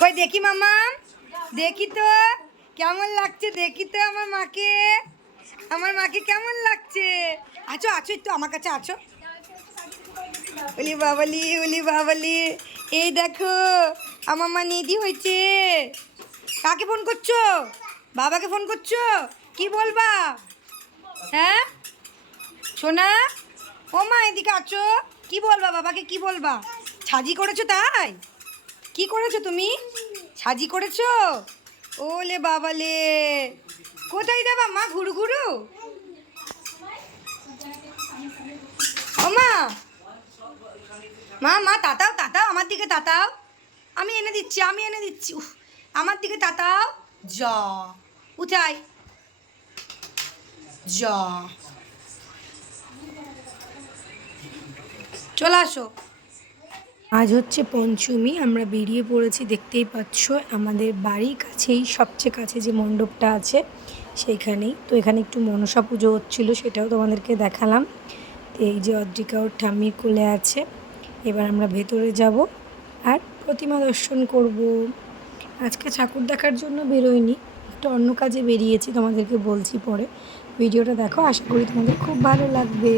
কই, দেখি মামা। দেখি তো, কেমন লাগছে? দেখি তো আমার মাকে। আমার মাকে কেমন লাগছে? আছো আছো একটু আমার কাছে আছো। উলি বাবালি উলি বাবালি। এই দেখো, আমার মা নিদি হয়েছে। কাকে ফোন করছ? বাবাকে ফোন করছ? কি বলবা? হ্যাঁ? সোনা? ও মা, এদিকে আছো। কি বলবা বাবাকে, কি বলবা? ছাজি করেছ তাই? কি করেছ তুমি? সাজি করেছ? ওলে বাবালে। কোথায় দেবা মা, ঘুরু ঘুরু? ও মা। মা মা, তাতাও তাতাও, আমার দিকে তাতাও। আমি এনে দিচ্ছি, আমি এনে দিচ্ছি। আমার দিকে তাতাও। জ, উঠাই। যা চলে আসো। আজ হচ্ছে পঞ্চমী, আমরা বেরিয়ে পড়েছি, দেখতেই পাচ্ছ, আমাদের বাড়ির কাছেই, সবচেয়ে কাছে যে মণ্ডপটা আছে সেইখানেই। তো এখানে একটু মনসা পুজো হচ্ছিল, সেটাও তোমাদেরকে দেখালাম। তো এই যে অদ্রিকা ওর ঠাম্মির কোলে আছে, এবার আমরা ভেতরে যাব আর প্রতিমা দর্শন করব। আজকে ঠাকুর দেখার জন্য বেরোয়নি, একটু অন্য কাজে বেরিয়েছি তোমাদেরকে বলছি পরে। ভিডিওটা দেখো, আশা করি তোমাদের খুব ভালো লাগবে।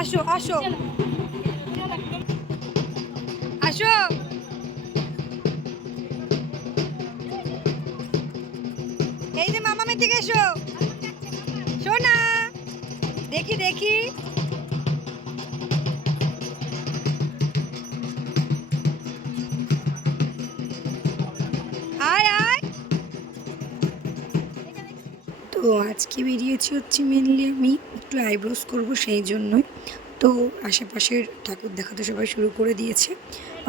আসো আসো। আসো। এই যে মামামের দিকে এসো। শোনা। দেখি দেখি। তো আজকে বেরিয়েছি হচ্ছে মেনলি আমি একটু আইব্রোস করব সেই জন্যই। তো আশেপাশের ঠাকুর দেখাতে সবাই শুরু করে দিয়েছে।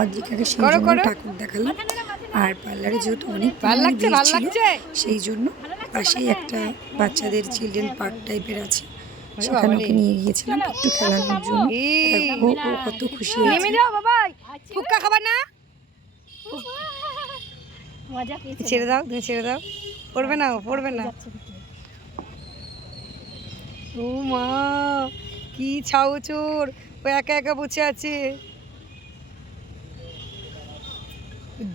অর্জিকাকে সেই জন্য ঠাকুর দেখালাম। আর পার্লারে যেহেতু অনেক পার্লার ছিল, সেই জন্য পাশেই একটা বাচ্চাদের চিলড্রেন পার্ক টাইপের আছে। সেখানে ওকে নিয়ে গিয়েছিলাম একটু খেলানোর জন্য। ও কত খুশি হয়েছে। ফুক্কা খাবার না? ছেড়ে দাও তুমি ছেড়ে দাও। পড়বে না ও, পড়বে না। ও মা কি ছাউ চোর ও একা একা বসে আছে।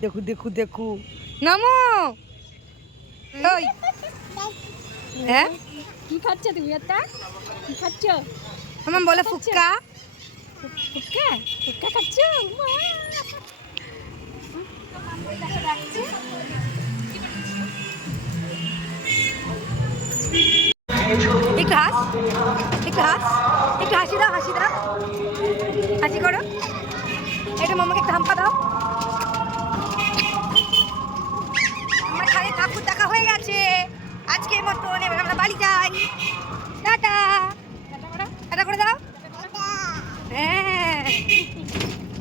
দেখু দেখু দেখু। নামো! ওই। হ্যাঁ? কি খাচ্ছ তুমি একটা? কি খাচ্ছ? আমার বলে ফুক্কা। ফুটকা ফুটকা খাচ্ছ? মা একটু হাস একটু হাস দাও হাসি দাও। হাসি করো। একটু মামাকে একটু হাম্পা দাও।